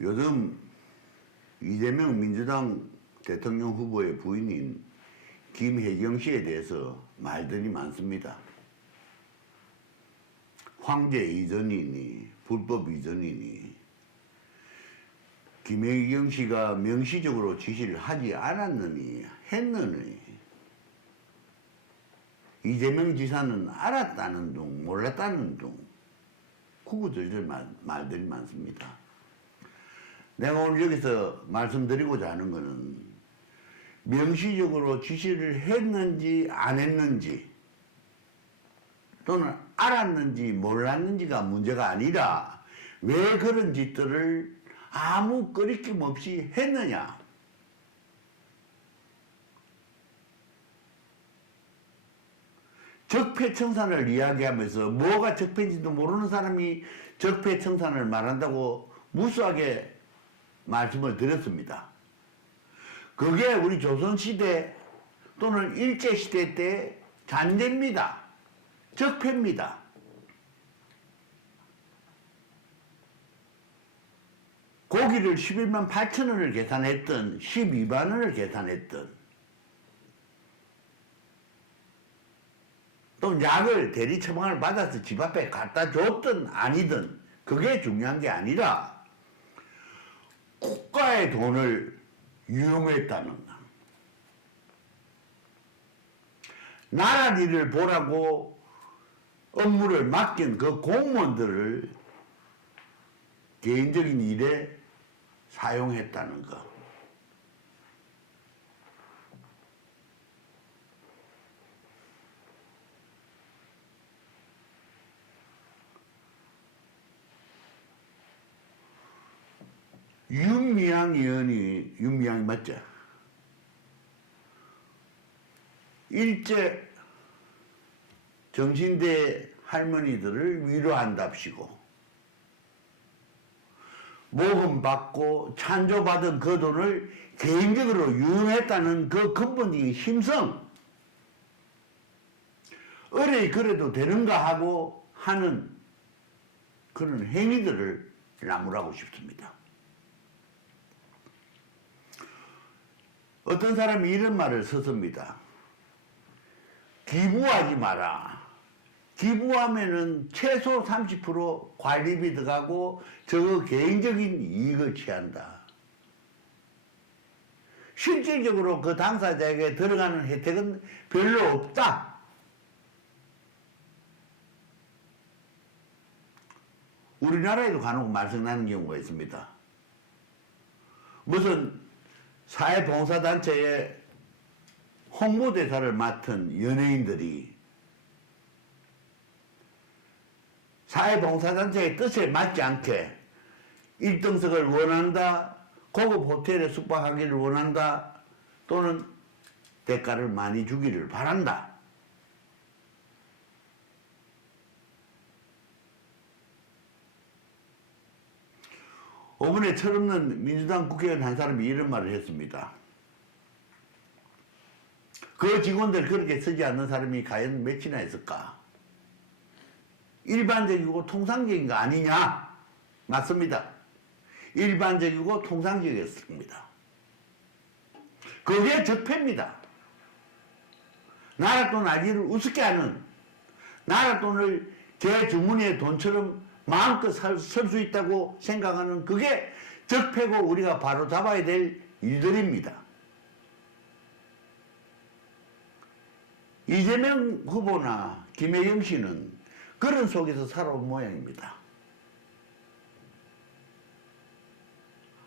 요즘 이재명 민주당 대통령 후보의 부인인 김혜경 씨에 대해서 말들이 많습니다. 황제 이전이니 불법 이전이니 김혜경 씨가 명시적으로 지시를 하지 않았느니 했느니 이재명 지사는 알았다는 둥 몰랐다는 둥 구구절절 말들이 많습니다. 내가 오늘 여기서 말씀드리고자 하는 것은 명시적으로 지시를 했는지 안 했는지 또는 알았는지 몰랐는지가 문제가 아니라 왜 그런 짓들을 아무 거리낌 없이 했느냐. 적폐청산을 이야기하면서 뭐가 적폐인지도 모르는 사람이 적폐청산을 말한다고 무수하게 말씀을 드렸습니다. 그게 우리 조선시대 또는 일제시대 때 잔재입니다. 적폐입니다. 고기를 11만 8천 원을 계산했던 12만 원을 계산했던 또 약을 대리 처방을 받아서 집 앞에 갖다 줬든 아니든 그게 중요한 게 아니라 국가의 돈을 유용했다는 것. 나라 일을 보라고 업무를 맡긴 그 공무원들을 개인적인 일에 사용했다는 것. 윤미향 의원이, 윤미향이 맞죠? 일제 정신대 할머니들을 위로한답시고 모금 받고 찬조받은 그 돈을 개인적으로 유용했다는 그 근본적인 심성, 어레 그래도 되는가 하고 하는 그런 행위들을 나무라고 싶습니다. 어떤 사람이 이런 말을 썼습니다. 기부하지 마라. 기부하면은 최소 30% 관리비 들어가고 저거 개인적인 이익을 취한다. 실질적으로 그 당사자에게 들어가는 혜택은 별로 없다. 우리나라에도 간혹 말썽나는 경우가 있습니다. 무슨 사회봉사단체의 홍보대사를 맡은 연예인들이 사회봉사단체의 뜻에 맞지 않게 1등석을 원한다, 고급 호텔에 숙박하기를 원한다, 또는 대가를 많이 주기를 바란다. 이번에 철없는 민주당 국회의원 한 사람이 이런 말을 했습니다. 그 직원들 그렇게 쓰지 않는 사람이 과연 몇이나 있을까? 일반적이고 통상적인 거 아니냐? 맞습니다. 일반적이고 통상적이었습니다. 그게 적폐입니다. 나라 돈 알기를 우습게 하는, 나라 돈을 제 주머니의 돈처럼 마음껏 쓸 수 있다고 생각하는 그게 적폐고 우리가 바로 잡아야 될 일들입니다. 이재명 후보나 김혜경 씨는 그런 속에서 살아온 모양입니다.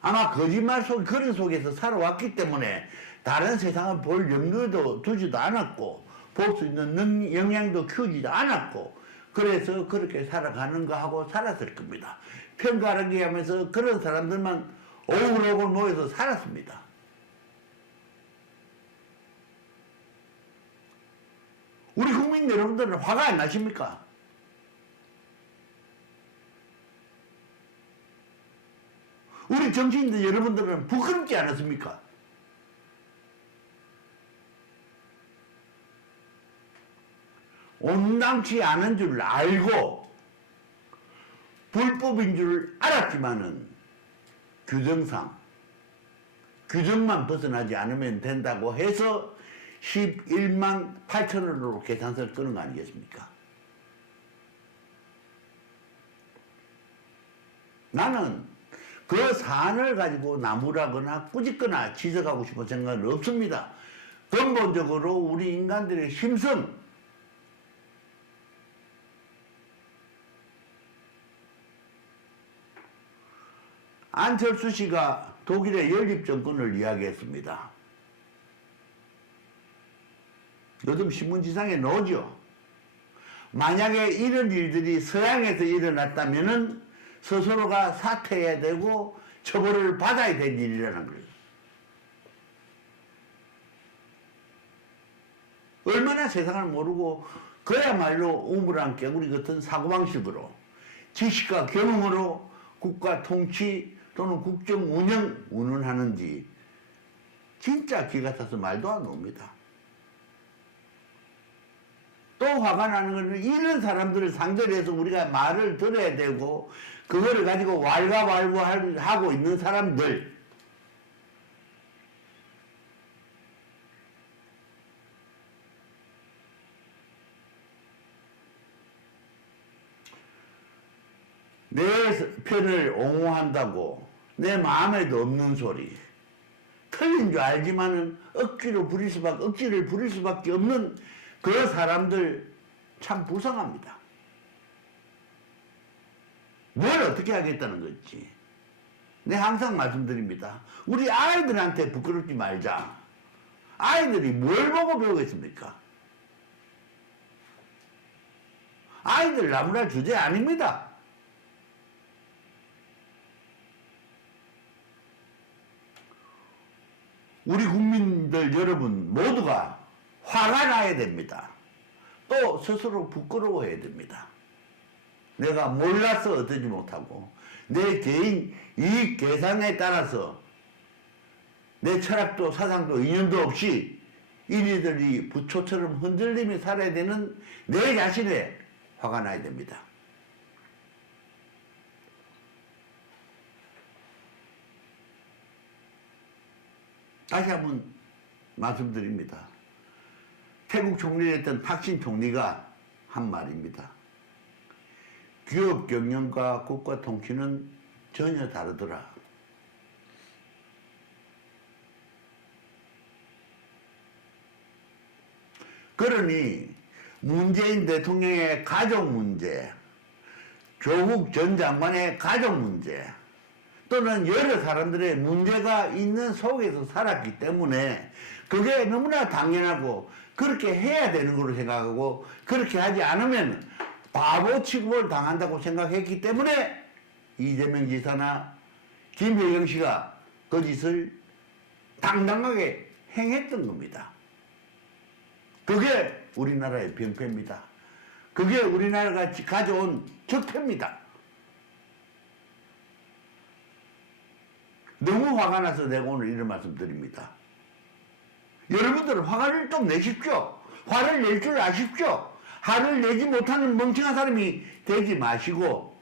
아마 거짓말 속, 그런 속에서 살아왔기 때문에 다른 세상을 볼 염려도 두지도 않았고 볼 수 있는 영향도 키우지도 않았고 그래서 그렇게 살아가는 거 하고 살았을 겁니다. 편가르기 하면서 그런 사람들만 오글오글 모여서 살았습니다. 우리 국민 여러분들은 화가 안 나십니까? 우리 정치인들 여러분들은 부끄럽지 않았습니까? 온당치 않은 줄 알고 불법인 줄 알았지만은 규정상 규정만 벗어나지 않으면 된다고 해서 11만 8천원으로 계산서를 끄는 거 아니겠습니까? 나는 그 사안을 가지고 나무라거나 꾸짖거나 지적하고 싶은 생각은 없습니다. 근본적으로 우리 인간들의 심성, 안철수 씨가 독일의 연립정권을 이야기했습니다. 요즘 신문지상에 나오죠. 만약에 이런 일들이 서양에서 일어났다면은 스스로가 사퇴해야 되고 처벌을 받아야 될 일이라는 거예요. 얼마나 세상을 모르고 그야말로 우물안 깨구리 같은 사고방식으로 지식과 경험으로 국가 통치 또는 국정 운영하는지 진짜 기가 차서 말도 안 나옵니다. 또 화가 나는 것은 이런 사람들을 상대로 해서 우리가 말을 들어야 되고 그거를 가지고 왈가왈부하고 있는 사람들, 내 편을 옹호한다고 내 마음에도 없는 소리, 틀린 줄 알지만은 억지를 부릴 수밖에 없는 그 사람들 참 불쌍합니다. 뭘 어떻게 하겠다는 거지. 내가 항상 말씀드립니다. 우리 아이들한테 부끄럽지 말자. 아이들이 뭘 보고 배우겠습니까? 아이들 나무랄 주제 아닙니다. 우리 국민들 여러분 모두가 화가 나야 됩니다. 또 스스로 부끄러워해야 됩니다. 내가 몰라서 얻지 못하고 내 개인 이익 계산에 따라서 내 철학도 사상도 인연도 없이 이리들이 부초처럼 흔들리며 살아야 되는 내 자신에 화가 나야 됩니다. 다시 한번 말씀드립니다. 태국 총리를 했던 탁신 총리가 한 말입니다. 기업 경영과 국가 통치는 전혀 다르더라. 그러니 문재인 대통령의 가족 문제, 조국 전 장관의 가족 문제, 또는 여러 사람들의 문제가 있는 속에서 살았기 때문에 그게 너무나 당연하고 그렇게 해야 되는 걸로 생각하고 그렇게 하지 않으면 바보 취급을 당한다고 생각했기 때문에 이재명 지사나 김혜경 씨가 그 짓을 당당하게 행했던 겁니다. 그게 우리나라의 병폐입니다. 그게 우리나라가 가져온 적폐입니다. 너무 화가 나서 내가 오늘 이런 말씀 드립니다. 여러분들은 화를 좀 내십시오. 화를 낼 줄 아십시오. 화를 내지 못하는 멍청한 사람이 되지 마시고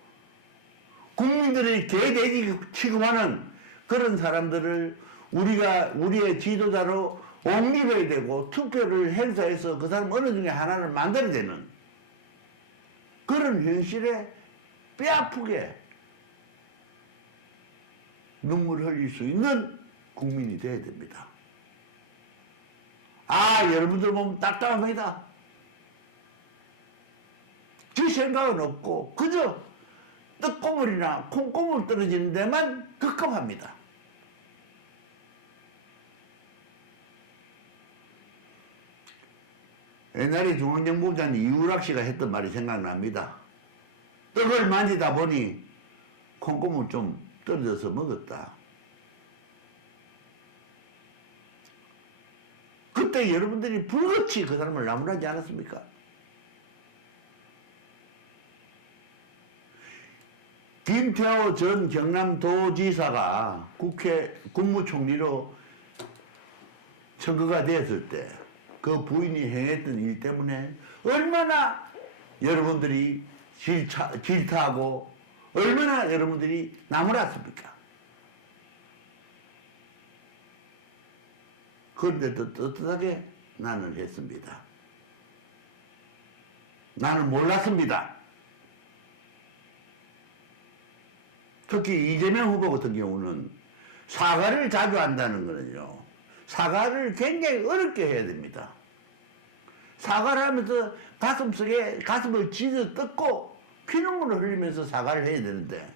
국민들의 개돼지 취급하는 그런 사람들을 우리가 우리의 지도자로 옹립해야 되고 투표를 행사해서 그 사람 어느 중에 하나를 만들어야 되는 그런 현실에 뼈아프게 눈물 흘릴 수 있는 국민이 되어야 됩니다. 아, 여러분들 보면 답답합니다. 그 생각은 없고 그저 떡고물이나 콩고물 떨어지는 데만 급급합니다. 옛날에 중앙정보부장 이우락 씨가 했던 말이 생각납니다. 떡을 만지다 보니 콩고물 좀 떨어져서 먹었다. 그때 여러분들이 불같이 그 사람을 나무라지 않았습니까? 김태호 전 경남도지사가 국회 국무총리로 선거가 되었을 때 그 부인이 행했던 일 때문에 얼마나 여러분들이 질타하고 얼마나 여러분들이 나무랐습니까? 그런데도 떳떳하게 나는 했습니다. 나는 몰랐습니다. 특히 이재명 후보 같은 경우는 사과를 자주 한다는 거는요. 사과를 굉장히 어렵게 해야 됩니다. 사과를 하면서 가슴을 찢어 뜯고 피눈물을 흘리면서 사과를 해야 되는데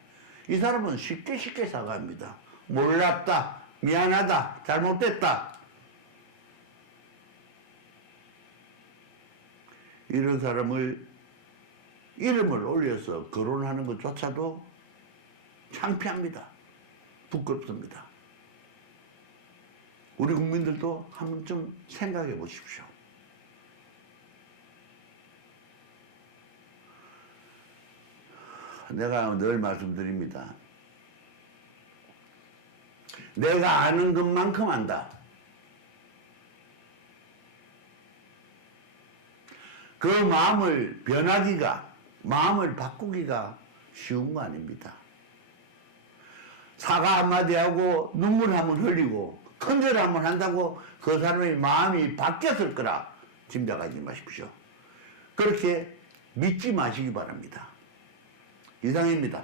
이 사람은 쉽게 사과합니다. 몰랐다, 미안하다, 잘못됐다. 이런 사람을 이름을 올려서 거론하는 것조차도 창피합니다. 부끄럽습니다. 우리 국민들도 한 번쯤 생각해 보십시오. 내가 늘 말씀드립니다. 내가 아는 것만큼 안다. 그 마음을 마음을 바꾸기가 쉬운 거 아닙니다. 사과 한마디 하고 눈물 한번 흘리고 큰절 한번 한다고 그 사람의 마음이 바뀌었을 거라 짐작하지 마십시오. 그렇게 믿지 마시기 바랍니다. 이상입니다.